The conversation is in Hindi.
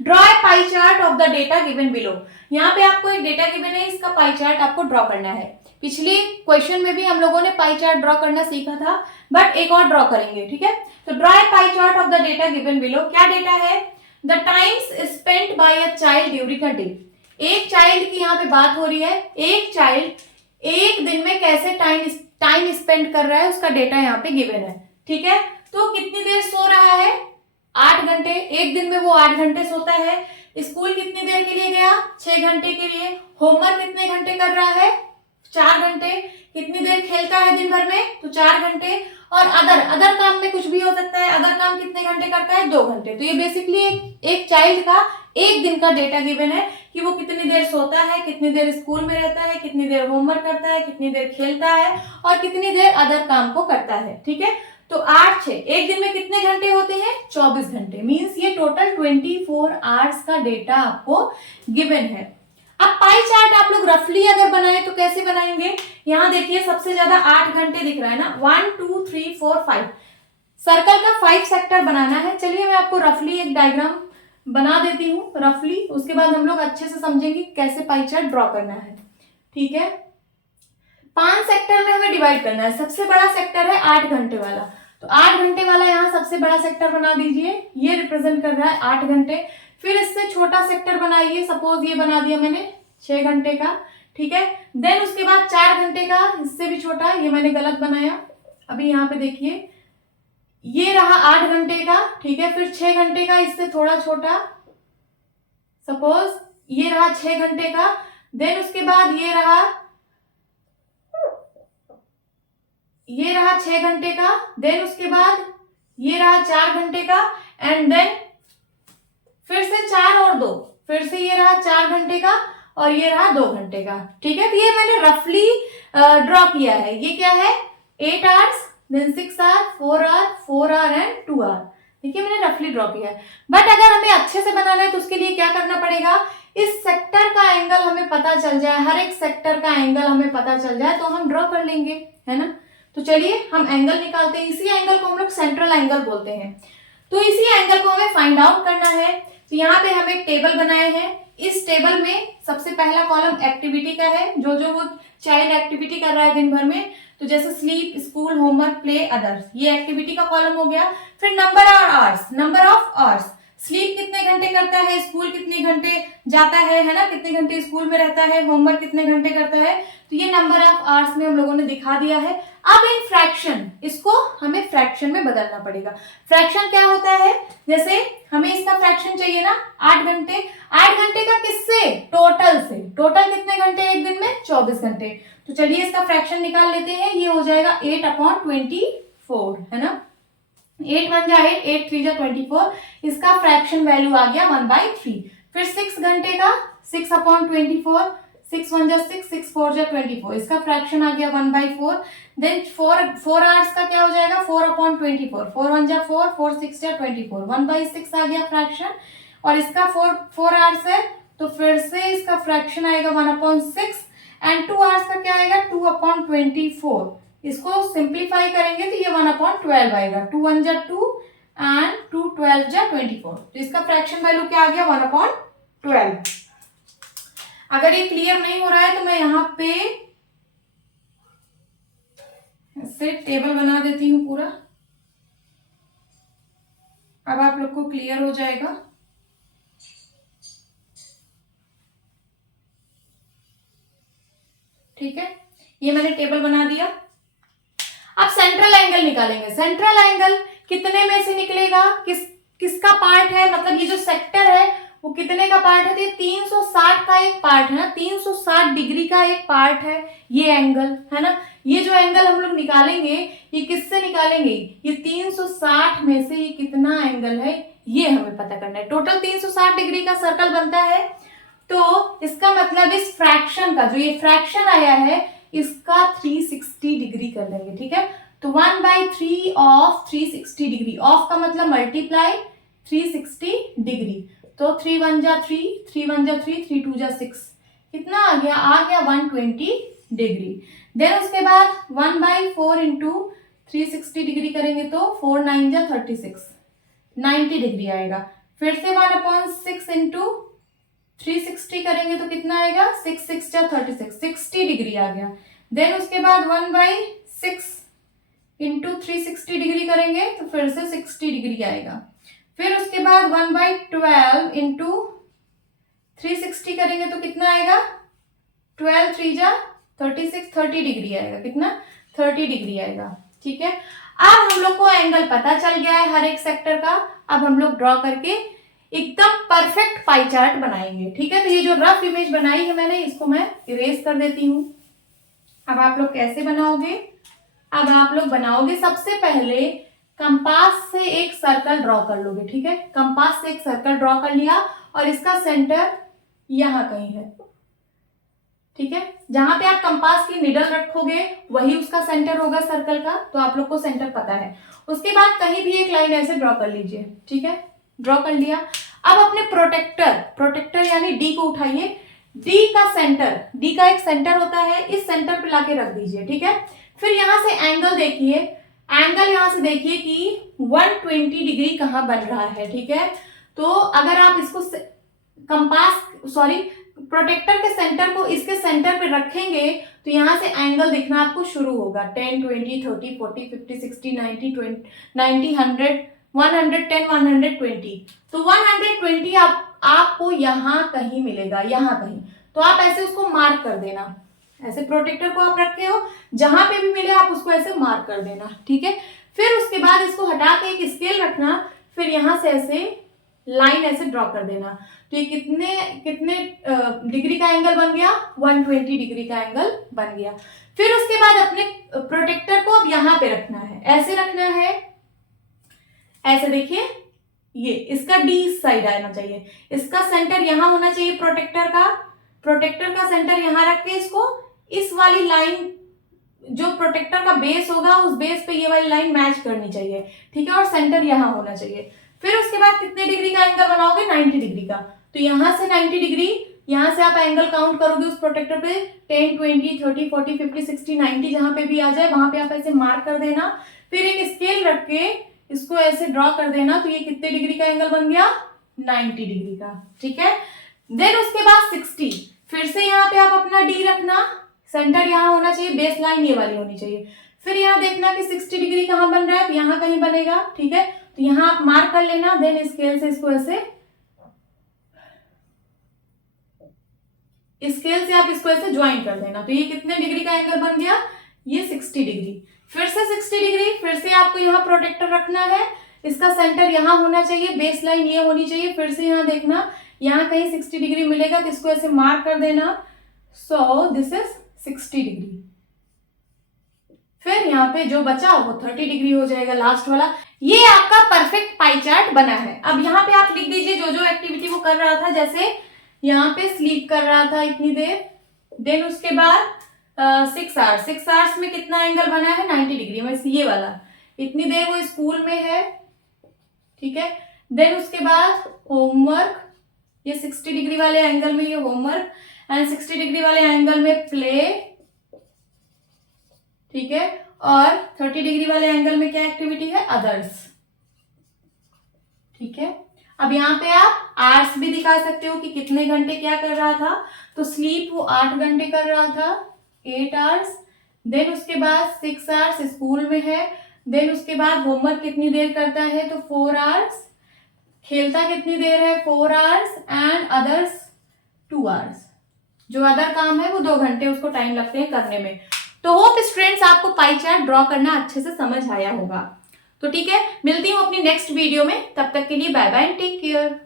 Draw a pie chart of the data given below. यहाँ पे आपको एक डेटा गिवन है, इसका पाई चार्ट आपको ड्रॉ करना है। पिछली क्वेश्चन में भी हम लोगों ने पाई चार्ट ड्रॉ करना सीखा था, बट एक और ड्रॉ करेंगे, ठीक है। तो draw a pie chart of the data given below. क्या डेटा है? The times spent by a child during a day. एक चाइल्ड की यहाँ पे बात हो रही है, एक चाइल्ड एक दिन में कैसे टाइम स्पेंड कर रहा है, उसका डेटा यहाँ पे गिवन है, ठीक है। तो कितनी देर सो रहा है? 8 घंटे। एक दिन में वो 8 घंटे सोता है। स्कूल कितनी देर के लिए गया? 6 घंटे के लिए। होमवर्क कितने घंटे कर रहा है? 4 घंटे। कितनी देर खेलता है दिन भर में? तो 4 घंटे। और अदर काम में कुछ भी हो सकता है। अदर काम कितने घंटे करता है? 2 घंटे। तो ये बेसिकली एक चाइल्ड का एक दिन का डेटा गिवन है कि वो कितनी देर सोता है, कितनी देर स्कूल में रहता है, कितनी देर होमवर्क करता है, कितनी देर खेलता है और कितनी देर अदर काम को करता है, ठीक है। तो 8 6 एक दिन में कितने घंटे होते हैं? 24 घंटे। मींस ये टोटल 24 आवर्स का डेटा आपको गिवन है। अब पाई चार्ट आप लोग रफली अगर बनाए तो कैसे बनाएंगे? यहाँ देखिए सबसे ज्यादा 8 घंटे दिख रहा है ना, 1 2 3 4 5 सर्कल का 5 सेक्टर बनाना है। चलिए मैं आपको रफली एक डायग्राम बना देती हूँ रफली, उसके बाद हम लोग अच्छे से समझेंगे कैसे पाई चार्ट ड्रॉ करना है, ठीक है। 5 सेक्टर में हमें डिवाइड करना है। सबसे बड़ा सेक्टर है 8 घंटे वाला, तो 8 घंटे वाला यहाँ सबसे बड़ा सेक्टर बना दीजिए, ये रिप्रेजेंट कर रहा है 8 घंटे। फिर इससे छोटा सेक्टर बनाइए, सपोज ये बना दिया मैंने 6 घंटे का, ठीक है। देन उसके बाद 4 घंटे का, इससे भी छोटा, ये मैंने गलत बनाया। अभी यहाँ पे देखिए ये रहा 8 घंटे का, ठीक है। फिर 6 घंटे का, इससे थोड़ा छोटा, सपोज ये रहा 6 घंटे का। देन उसके बाद ये रहा 6 घंटे का। देन उसके बाद ये रहा 4 घंटे का। एंड देन फिर से 4 और 2, फिर से ये रहा 4 घंटे का और ये रहा 2 घंटे का, ठीक है। तो ये मैंने रफली ड्रॉ किया है। ये क्या है? 8 hours, then 6 hour, 4 hour, 4 hour and 2 hour, ठीक है। मैंने रफली ड्रॉ किया है। बट अगर हमें अच्छे से बनाना है तो उसके लिए क्या करना पड़ेगा? इस सेक्टर का एंगल हमें पता चल जाए, हर एक सेक्टर का एंगल हमें पता चल जाए तो हम ड्रॉ कर लेंगे, है ना। तो चलिए हम एंगल निकालते हैं। इसी एंगल को हम लोग सेंट्रल एंगल बोलते हैं। तो इसी एंगल को हमें फाइंड आउट करना है। तो यहाँ पे हम एक टेबल बनाए हैं। इस टेबल में सबसे पहला कॉलम एक्टिविटी का है, जो जो वो चाइल्ड एक्टिविटी कर रहा है दिन भर में, तो जैसे sleep, school, homework, play, others, ये एक्टिविटी का कॉलम हो गया। फिर नंबर ऑफ आवर्स, स्लीप कितने घंटे करता है, स्कूल कितने घंटे जाता है ना, कितने घंटे स्कूल में रहता है, होमवर्क कितने घंटे करता है, तो ये नंबर ऑफ आवर्स में हम लोगों ने दिखा दिया है। अब इन फ्रैक्शन, इसको हमें फ्रैक्शन में बदलना पड़ेगा। फ्रैक्शन क्या होता है? जैसे हमें इसका फ्रैक्शन चाहिए ना 8 घंटे। 8 घंटे का किससे? टोटल से। टोटल कितने घंटे एक दिन में? 24 घंटे। तो चलिए इसका फ्रैक्शन निकाल लेते हैं। ये हो जाएगा 8/24, है ना। 8 1 जा 8, 8 3 जा 24। इसका फ्रैक्शन वैल्यू आ गया 1/3। फिर 6 घंटे का 6/24, 6 1 जा 6, 6 4 जा 24, इसका फ्रैक्शन आ गया 1/4। देन 4 आवर्स का क्या हो जाएगा? 4/24, 4 1 जा 4, 4 6 जा 24, 1/6 आ गया फ्रैक्शन। और इसका 4 आवर्स है तो फिर से इसका फ्रैक्शन आएगा 1/6। एंड 2 आवर्स का क्या आएगा? 2/24। इसको सिंप्लीफाई करेंगे तो ये 1/12 आएगा। 2 1 जा 2 एंड 2 12 जा 24। तो इसका फ्रैक्शन वैल्यू क्या आ गया? 1/12। अगर ये क्लियर नहीं हो रहा है तो मैं यहाँ पे सिर्फ टेबल बना देती हूँ पूरा। अब आप लोग को क्लियर हो जाएगा। ठीक है, ये मैंने टेबल बना दिया। अब सेंट्रल एंगल निकालेंगे। सेंट्रल एंगल कितने में से निकलेगा? किसका पार्ट है? मतलब ये जो सेक्टर है वो कितने का पार्ट है? तो ये 360 का एक पार्ट है ना, 360 डिग्री का एक पार्ट है ये एंगल, है ना। ये जो एंगल हम लोग निकालेंगे ये किससे निकालेंगे? ये 360 में से ये कितना एंगल है ये हमें पता करना है। टोटल 360 डिग्री का सर्कल बनता है, तो इसका मतलब इस फ्रैक्शन का, जो ये फ्रैक्शन आया है, इसका 360 डिग्री कर लेंगे, ठीक है। तो 1/3 ऑफ 360 डिग्री, ऑफ का मतलब मल्टीप्लाई 360 डिग्री। तो 3 1 जा 3, 3 1 जा 3, 3 2 जा 6, कितना आ गया? आ गया 120 डिग्री। देन उसके बाद 1/4 इंटू 360 डिग्री करेंगे तो 4 9 जा 36, 90 डिग्री आएगा। फिर से 1/6 इंटू 360 करेंगे तो कितना आएगा, 6 6 या 36, 60 डिग्री आ गया। देन उसके बाद 1/6 इंटू 360 डिग्री करेंगे तो फिर से 60 डिग्री आएगा। फिर उसके बाद 1/12 इंटू 360 करेंगे तो कितना आएगा, 12 3 जा 36, 30 डिग्री आएगा। कितना, 30 डिग्री आएगा। ठीक है, अब हम लोग को एंगल पता चल गया है हर एक सेक्टर का। अब हम लोग ड्रॉ करके एकदम परफेक्ट पाई चार्ट बनाएंगे। ठीक है, तो ये जो रफ इमेज बनाई है मैंने, इसको मैं इरेज कर देती हूँ। अब आप लोग कैसे बनाओगे, अब आप लोग बनाओगे सबसे पहले कंपास से एक सर्कल ड्रॉ कर लोगे। ठीक है, कंपास से एक सर्कल ड्रॉ कर लिया और इसका सेंटर यहां कहीं है। ठीक है, जहां पे आप कंपास की निडल रखोगे वही उसका सेंटर होगा सर्कल का, तो आप लोग को सेंटर पता है। उसके बाद कहीं भी एक लाइन ऐसे ड्रॉ कर लीजिए। ठीक है, ड्रॉ कर लिया। अब अपने प्रोटेक्टर यानी डी को उठाइए। डी का सेंटर, डी का एक सेंटर होता है, इस सेंटर पे लाके रख दीजिए। ठीक है, फिर यहां से एंगल देखिए, एंगल यहां से देखिए कि 120 डिग्री कहां बन रहा है। ठीक है, तो अगर आप इसको प्रोटेक्टर के सेंटर को इसके सेंटर पे रखेंगे तो यहां से एंगल दिखना आपको शुरू होगा। 10 20 30 40 50 60 90 90 100 110 120। तो 120 आपको यहां कहीं मिलेगा, यहां कहीं। तो आप ऐसे उसको मार्क कर देना। ऐसे प्रोटेक्टर को आप रखे हो, जहां पे भी मिले आप उसको ऐसे मार्क कर देना। ठीक है, फिर उसके बाद इसको हटा के एक स्केल रखना, फिर यहां से ऐसे लाइन ऐसे ड्रॉ कर देना। तो ये कितने डिग्री का एंगल बन गया, 120 डिग्री का एंगल बन गया। फिर उसके बाद अपने प्रोटेक्टर को अब यहां पे रखना है, ऐसे रखना है। ऐसे देखिए, ये इसका डी इस साइड आना चाहिए, इसका सेंटर यहां होना चाहिए प्रोटेक्टर का सेंटर यहां रख के इसको इस वाली लाइन, जो प्रोटेक्टर का बेस होगा उस बेस पे ये वाली लाइन मैच करनी चाहिए। ठीक है, और सेंटर यहां होना चाहिए। फिर उसके बाद कितने डिग्री का एंगल बनाओगे, 90 डिग्री का। तो यहां से 90 डिग्री, यहां से आप एंगल काउंट करोगे उस प्रोटेक्टर पे, 10 20 30 40 50 60 90 जहां पे भी आ जाए वहां पे आप ऐसे मार्क कर देना। फिर एक स्केल रख के इसको ऐसे ड्रॉ कर देना। तो ये कितने डिग्री का एंगल बन गया, 90 डिग्री का। ठीक है, देन उसके बाद 60, फिर से यहाँ पे आप अपना डी रखना, सेंटर यहाँ होना चाहिए, बेस लाइन ये वाली होनी चाहिए। फिर यहाँ देखना कि 60 डिग्री कहाँ बन रहा है, तो यहाँ कहीं बनेगा। ठीक है, तो यहाँ आप मार्क कर लेना। देन स्केल से इसको ऐसे, स्केल से आप इसको ऐसे ज्वाइन कर देना। तो ये कितने डिग्री का एंगल बन गया, ये 60 डिग्री। फिर से 60 डिग्री, फिर से आपको यहाँ प्रोटेक्टर रखना है, इसका सेंटर यहाँ होना चाहिए, बेस लाइन ये होनी चाहिए। फिर से यहाँ देखना, यहाँ कहीं 60 डिग्री मिलेगा तो इसको ऐसे मार्क कर देना। So this is 60 degree. फिर यहाँ पे जो बचा वो 30 डिग्री हो जाएगा, लास्ट वाला। ये आपका परफेक्ट पाई चार्ट बना है। अब यहाँ पे आप लिख दीजिए जो जो एक्टिविटी वो कर रहा था, जैसे यहाँ पे स्लीप कर रहा था इतनी देर। देन उसके बाद 6 आवर्स, 6 आवर्स में कितना एंगल बना है, 90 डिग्री में, ये वाला। इतनी देर वो स्कूल में है। ठीक है, देन उसके बाद होमवर्क, ये 60 डिग्री वाले एंगल में ये होमवर्क, एंड 60 डिग्री वाले एंगल में प्ले। ठीक है, और 30 डिग्री वाले एंगल में क्या एक्टिविटी है, अदर्स। ठीक है, अब यहाँ पे आप आवर्स भी दिखा सकते हो कि कितने घंटे क्या कर रहा था। तो स्लीप वो 8 घंटे कर रहा था, 8 आवर्स। देन उसके बाद 6 आवर्स स्कूल में है। देन उसके बाद होमवर्क कितनी देर करता है, तो 4 आवर्स। खेलता कितनी देर है, 4 आवर्स, एंड अदर्स 2 आवर्स। जो अदर काम है वो 2 घंटे उसको टाइम लगते हैं करने में। तो होप स्टूडेंट्स आपको पाई चार्ट ड्रॉ करना अच्छे से समझ आया होगा। तो ठीक है, मिलती हूँ अपनी नेक्स्ट वीडियो में, तब तक के लिए bye bye and take care.